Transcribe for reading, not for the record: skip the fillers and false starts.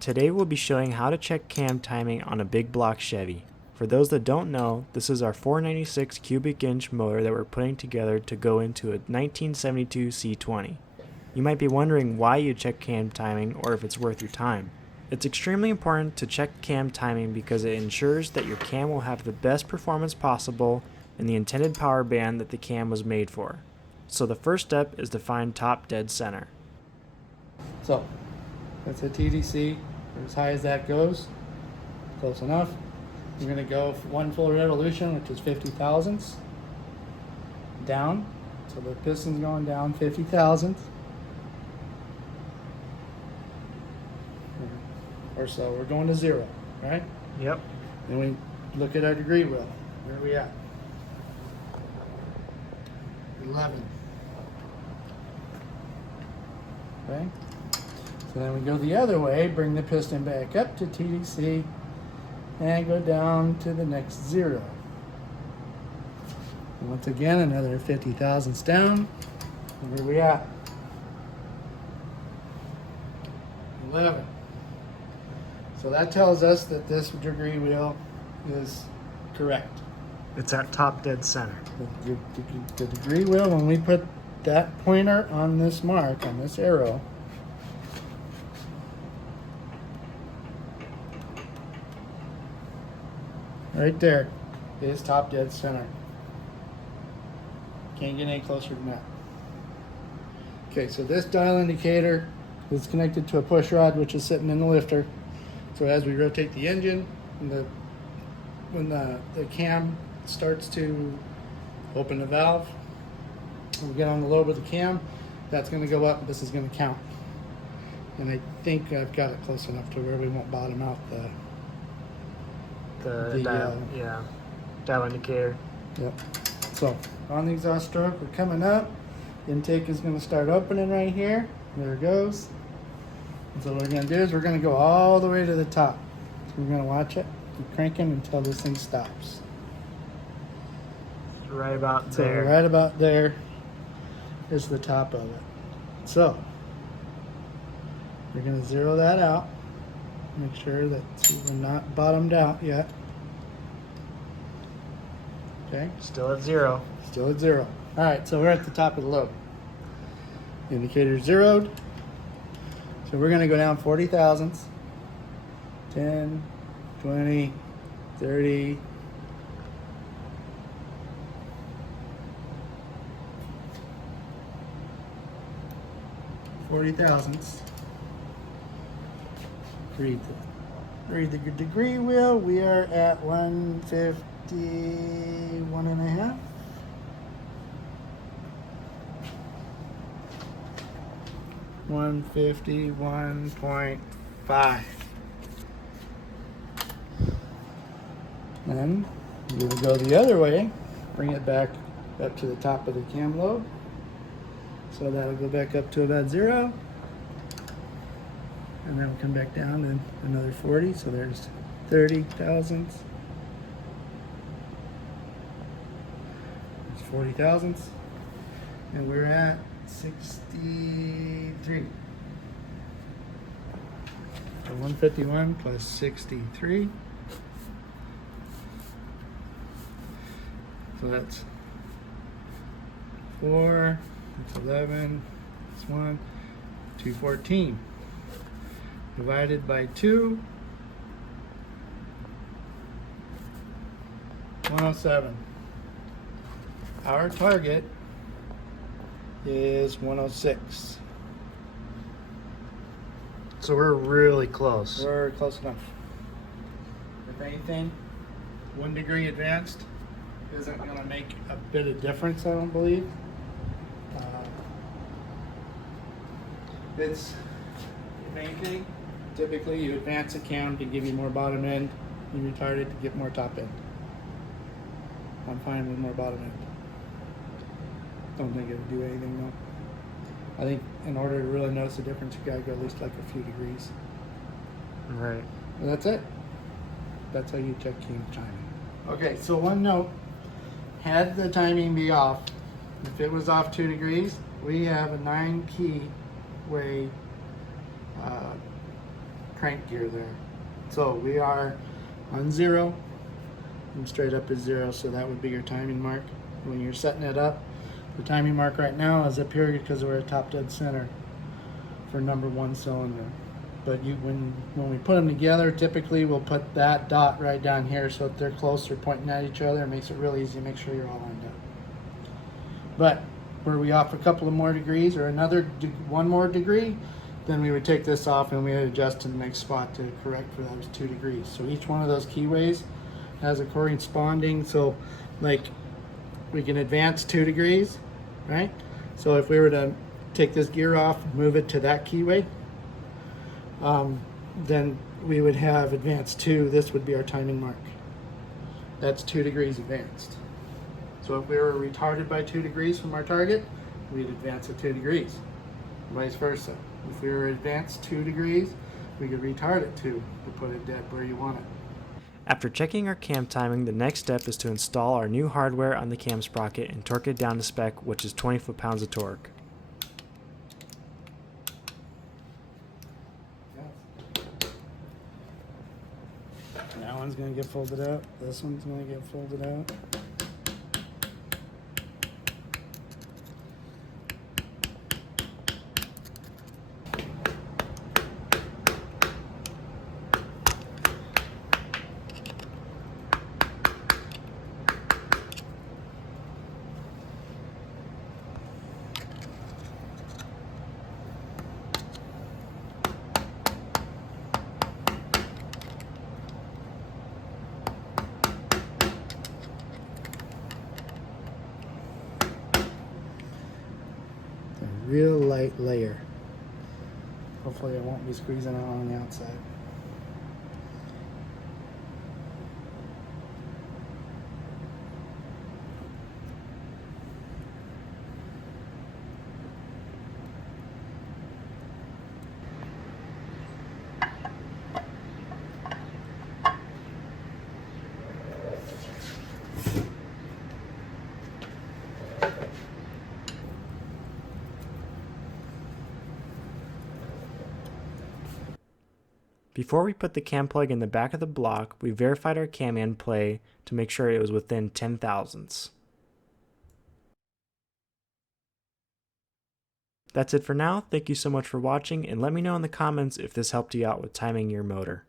Today we'll be showing how to check cam timing on a big block Chevy. For those that don't know, this is our 496 cubic inch motor that we're putting together to go into a 1972 C20. You might be wondering why you check cam timing or if it's worth your time. It's extremely important to check cam timing because it ensures that your cam will have the best performance possible in the intended power band that the cam was made for. So the first step is to find top dead center. So that's a TDC, as high as that goes, close enough. You're going to go for one full revolution, which is 50 thousandths, down. So the piston's going down 50 thousandths. Or so. We're going to 0, right? Yep. Then we look at our degree wheel. Where are we at? 11. Okay. So then we go the other way, bring the piston back up to TDC, and go down to the next 0. And once again, another 50 thousandths down. And where are we at? 11. So that tells us that this degree wheel is correct. It's at top dead center. The degree wheel, when we put that pointer on this mark, on this arrow, right there is top dead center. Can't get any closer than that. Okay, so this dial indicator is connected to a push rod which is sitting in the lifter. So as we rotate the engine, when the cam starts to open the valve, we get on the lobe of the cam, that's going to go up, this is going to count. And I think I've got it close enough to where we won't bottom out The dial, dial indicator. Yep. So on the exhaust stroke, we're coming up. Intake is going to start opening right here. There it goes. And so what we're going to do is we're going to go all the way to the top. So we're going to watch it, keep cranking until this thing stops. It's right about So there. right about there is the top of it. So we're going to zero that out. Make sure that we're not bottomed out yet. Okay. Still at 0. Still at 0. All right, so we're at the top of the lobe. Indicator zeroed. So we're going to go down 40 thousandths. 10, 20, 30. 40 thousandths. Read the degree wheel. We are at 151.5. 151.5. Then you will go the other way, bring it back up to the top of the cam lobe. So that'll go back up to about 0. And then we'll come back down to another 40. So there's 30 thousandths. There's 40 thousandths. And we're at 63. So 151 plus 63. So that's 4, that's 11, that's 1, 214. Divided by 2, 107. Our target is 106. So we're really close. We're close enough. If anything, 1 degree advanced isn't going to make a bit of difference, I don't believe. If anything, typically you advance a cam to give you more bottom end, you retard it to get more top end. I'm fine with more bottom end. Don't think it would do anything though. I think in order to really notice the difference, you gotta go at least like a few degrees. Right. Well, that's it. That's how you check cam timing. Okay, so one note, had the timing be off, if it was off 2 degrees, we have a 9 key way crank gear there. So we are on 0, and straight up is 0, so that would be your timing mark. When you're setting it up, the timing mark right now is up here because we're at top dead center for number 1 cylinder. But when we put them together, typically we'll put that dot right down here, so if they're close, they're pointing at each other. It makes it real easy to make sure you're all lined up. But were we off a couple of more degrees or one more degree, then we would take this off and we would adjust to the next spot to correct for those 2 degrees. So each one of those keyways has a corresponding, so like we can advance 2 degrees, right? So if we were to take this gear off, move it to that keyway, then we would have advanced 2. This would be our timing mark. That's 2 degrees advanced. So if we were retarded by 2 degrees from our target, we'd advance it 2 degrees. Vice versa. If we were advanced 2 degrees, we could retard it 2 to put it dead where you want it. After checking our cam timing, the next step is to install our new hardware on the cam sprocket and torque it down to spec, which is 20 foot-pounds of torque. That one's going to get folded out. This one's going to get folded out. Real light layer. Hopefully it won't be squeezing out on the outside. Before we put the cam plug in the back of the block, we verified our cam end play to make sure it was within 10 thousandths. That's it for now. Thank you so much for watching, and let me know in the comments if this helped you out with timing your motor.